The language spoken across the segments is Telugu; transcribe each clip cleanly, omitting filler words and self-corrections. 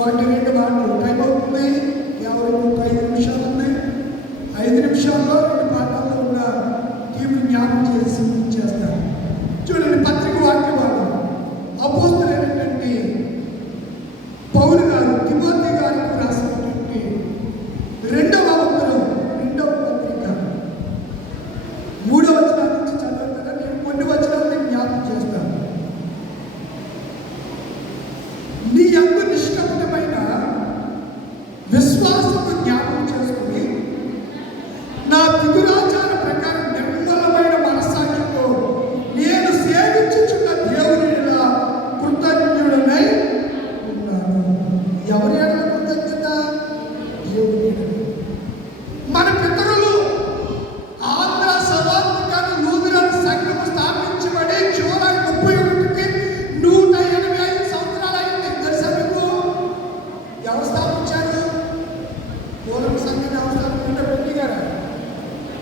వాటి రెండు మాటలు టైం అవుతుంది. 50-35 నిమిషాలు ఉన్నాయి. 5 నిమిషాల్లో 2 పాఠాల్లో ఉన్న టీవీ జ్ఞాపకం చేసి చేస్తారు. చూడండి, పత్రిక వాక్య వాళ్ళు అపోస్తలుడైనటువంటి పౌలు గారు తిమోతి గారికి రాసినటువంటి రెండవ పత్రిక 3వ వచనం నుంచి చదవండి కదా. నేను కొన్ని వచనాలు జ్ఞాపకం చేస్తాను. నీ యందు నిష్కపటమైన విశ్వాసము జ్ఞాపకం చేసుకుని నా దిగురాచార ప్రకారం నిర్మలమైన మనస్సాక్షితో నేను సేవించుచున్న దేవుని కృతజ్ఞుడనై ఉన్నాను. ఎవరి ఎడల కృతజ్ఞత? దేవుని. మన పితరులు ఆంధ్ర సర్వాత్మక లూథరన్ సంఘము స్థాపించబడి జూలై 31కి 185 సంవత్సరాలు అయింది. తెలుసా మీకు? ఎవరు స్థాపించారు? లూథరన్ సంఘాన్ని ఎవరు స్థాపించారు? పెట్టి గారు.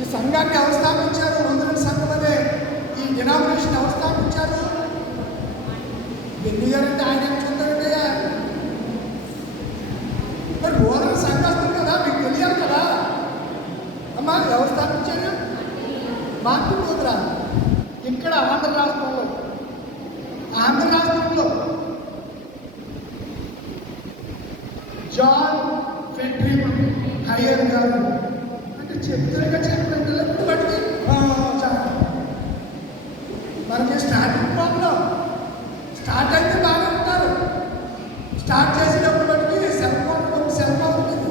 ఈ సంఘాన్ని ఎవరు స్థాపించారు? లూథరన్ సంఘం అనే ఈ డినామినేషన్ ఎవరు స్థాపించారు? పెట్టి గారు అంటే ఆయన చూస్తారంటే మరి లూథరన్ సంఘస్తులు కదా, మీకు తెలియాలి కదా. అమ్మా, ఎవరు స్థాపించారు? Martin Luther. ఇక్కడ ఆంధ్ర రాష్ట్రంలో జాన్ ఫెడ్రిక్ హైయర్ గారు అంటే చెప్తారుగా చెప్పినట్టు బట్టి మనకి స్టార్టింగ్ ప్రాబ్లం. స్టార్ట్ అయితే బాగా ఉంటారు. స్టార్ట్ చేసేటప్పుడు బట్టి సెల్ ఫోన్ ఉంటుంది.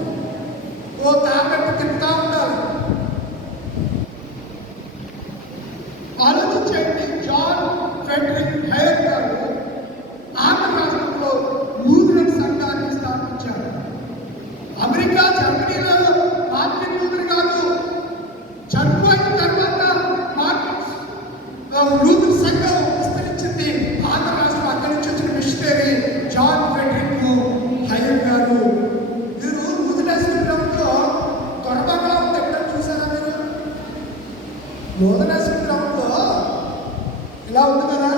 ఓ తాకట్టు తింటా ఉండాలి. ఆలోచించండి, జాన్ ఫెడ్రిక్ హైయర్ గారు ఆంధ్ర రాష్ట్రంలో లూథరన్ సంఘాన్ని స్థాపించారు. అమెరికా, జర్మనీ జర్మనీలో మార్టిన్ లూథర్ గారు చనిపోయిన తర్వాత లూథర్ సంఘం విస్తరించింది. ఆంధ్ర రాష్ట్రం అక్కడి నుంచి వచ్చిన మిషనరీ జాన్ ఫ్రెడరిక్ హైర్ గారు. మీరు లూథరనిజంలో దొరబంగ్లా ఉంది, ఎప్పుడైనా చూసారా మీరు? లూథరనిజంలో ఇలా ఉంది కదా,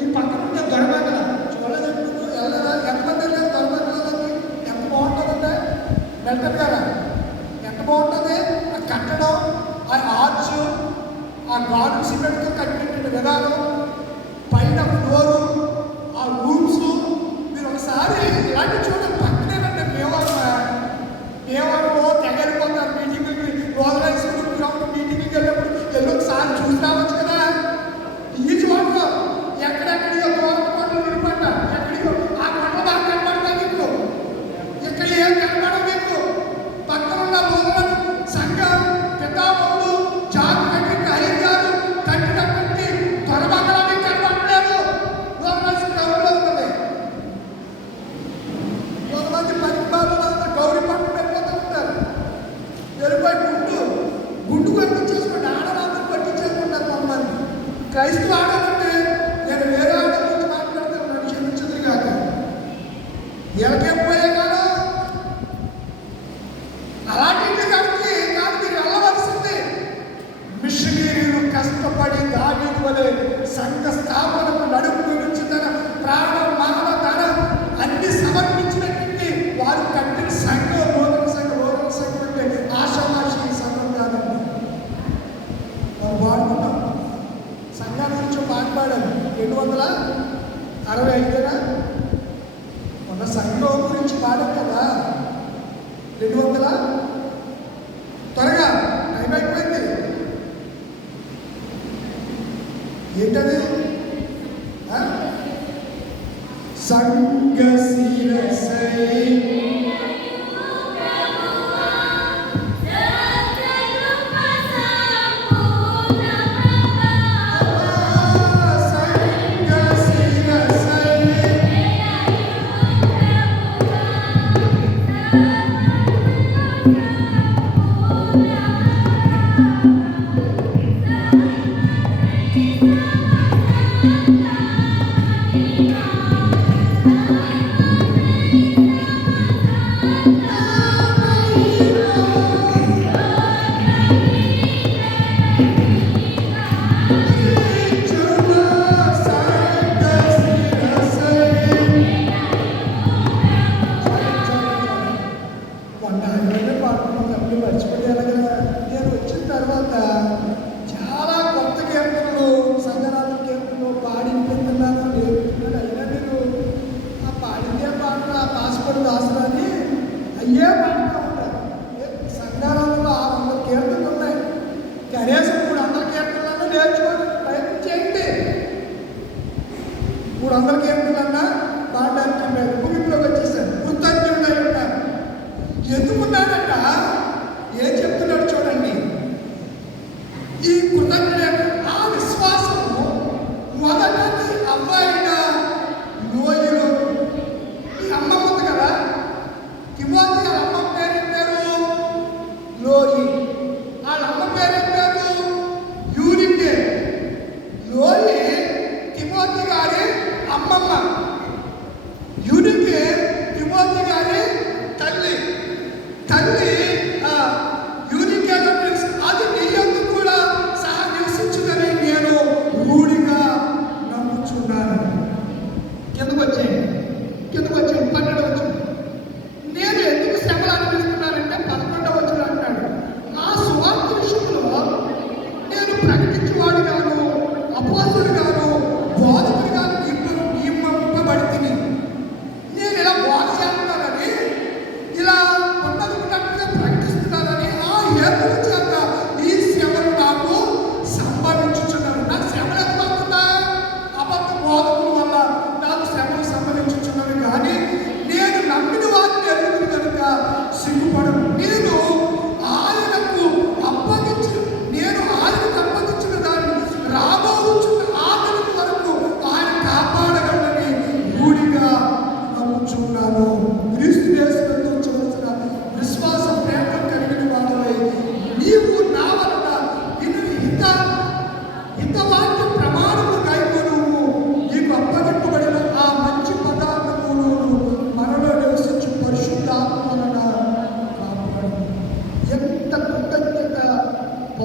ఈ పక్కన ఉంటే దొరబంగ్లా చూడలేదు. వెళ్ళదా? ఎంతమంది వెళ్ళారు దొరబంగ్లాలోకి? ఎంత బాగుంటుందంటే వెళ్తారు కదా, ఎంత బాగుంటుంది ఆ కట్టడం, ఆ ఆర్చ్, ఆ గాడు సిమెంట్తో కట్టినటువంటి విధానం, పైన ఫ్లోరు, ఆ రూమ్స్. మీరు ఒకసారి ఇలాంటి చూడండి. పక్కనేనండి మేవారు తెగలిపోతారు మీటింగ్లకి. రోజులు స్కూల్ గ్రౌండ్ మీటింగ్కి వెళ్ళినప్పుడు వెళ్ళి ఒకసారి చూసి రావచ్చు కదా. ఈ చోట్ల ఎక్కడెక్కడియో కోరకొండలు విడిపడ్డ, ఎక్కడియో ఆ కొండ బాగా కనబడతాయి మీకు, ఇక్కడ ఏం కనబడవు మీకు. పక్కన ఉన్న రోజులను సంఘం పితామహుడు జాన్ ఫ్రెడరిక్ హైర్ గారు కట్టినటువంటి దొరబంగ్లాన్ని కనబడలేదు. రోజు గ్రౌండ్లో ఉన్నది. కొంతమంది పరిపాలన గౌరీ పట్టు వెళ్ళిపోతూ ఉంటారు. వెళ్ళిపోయి గుండు పట్టించేసుకోండి, ఆడవాళ్ళందరూ పట్టించేసుకుంటారు. కొంతమంది క్రైస్తవ ఆడాలంటే, నేను వేరే ఆడ గురించి మాట్లాడుతున్నాను, క్షమించదు కాదు. వీళ్ళకేం పోయే కాదు, అలాంటి కాడికి కాదు మీరు వెళ్ళవలసింది. మిషనరీలు కష్టపడి దావీదు వలె సంఘ స్థాపనకు నడుపు నుంచి తన ప్రాణం మానవ ధనం అన్ని సమర్పించినటువంటి వారు కట్టిన సంఘం నూతన సంఘం అంటే ఆశామాషి సంఘం కాదండి. మనం వాడుకుంటాం. సంఘాల గురించి పాట పాడాను 765 మొన్న సంఘం గురించి పాడాం కదా. 200 త్వరగా టైం అయిపోయింది. ఏంటది? సంఘ శిరసై నేను వచ్చిన తర్వాత చాలా కొత్త కీర్తనలు సంగరాల కీర్తనలు పాడి వింటున్నాను, నేర్పుతున్నాను. అయినా మీరు ఆ పాడిందే పాటలు, ఆ పాస్పోర్ట్ దాసరాని అయ్యే పాడుతూ ఉంటారు. సంగారాలలో 600 కీర్తనలు ఉన్నాయి. కనీసం 300 కీర్తనలన్నా నేర్చుకోవడానికి ప్రయత్నం చేయండి. 300 కీర్తనలన్నా పాడడానికి మేము ముగింపులోకి వచ్చేసాను. కృతజ్ఞుడై ఉంటాను. ఎందుకున్నాడంట? ఏం చెప్తున్నాడు చూడండి. ఈ కృతజ్ఞత, ఆ విశ్వాసము మొదటి అమ్మాయిన లోయలో, ఈ అమ్మమ్మ ఉంది కదా, తిమోతి వాళ్ళ అమ్మ పేరేం పేరు? లోయి. వాళ్ళ అమ్మ పేరేం పేరు? యూరికే. లోయి తిమోతి గారి అమ్మమ్మ, యూరికే తిమోతి గారి తల్లి. యూరికే అది నీయందు కూడా సహా నివసించుదని నేను రూఢిగా నమ్ముచున్నాను. కిందకు వచ్చేయండి. 12వ వచనం. నేను ఎందుకు శ్రమలు అనుభవిస్తున్నానంటే 11వ వచనం అంటాడు, ఆ సువార్త విషయంలో నేను ప్రకటించేవాడుగాను, అపోస్తలుగాను, బోధకుడిగాను నియమింపబడితిని. నేను ఇలా బోధ చేస్తున్నానని ఇలా ఉన్నది ఉన్నట్టుగా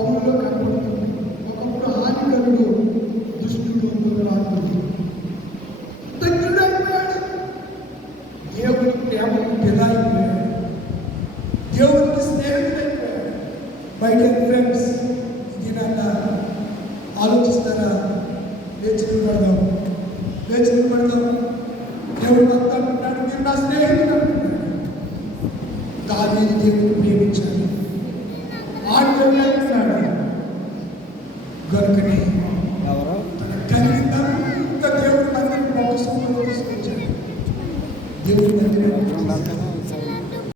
పౌరులో కనబడుతుంది. ఒకప్పుడు హానికరుడు, దుష్టుడు, దుర్మార్గుడు, తగ్గుడైపోయాడు. దేవుని ప్రేమకు పిల్లైపోయాడు, దేవునికి స్నేహితుడైపోయాడు. మై డియర్ ఫ్రెండ్స్, ఇది నన్ను ఆలోచిస్తారా? లేచి నిలబడదాం, లేచి నిలబడదాం. దేవుడు అంతా అంటున్నాడు, మీరు నా స్నేహితుడు అంటున్నాడు. దావీదు దేవుని ప్రేమించాడు, ఆజ్ఞలు అంటున్నాడు. గనుకని తన కలిగినంత దేవుడి మందిరం ఒక సమయంలో తీసుకొచ్చాడు. దేవుడి మందిరం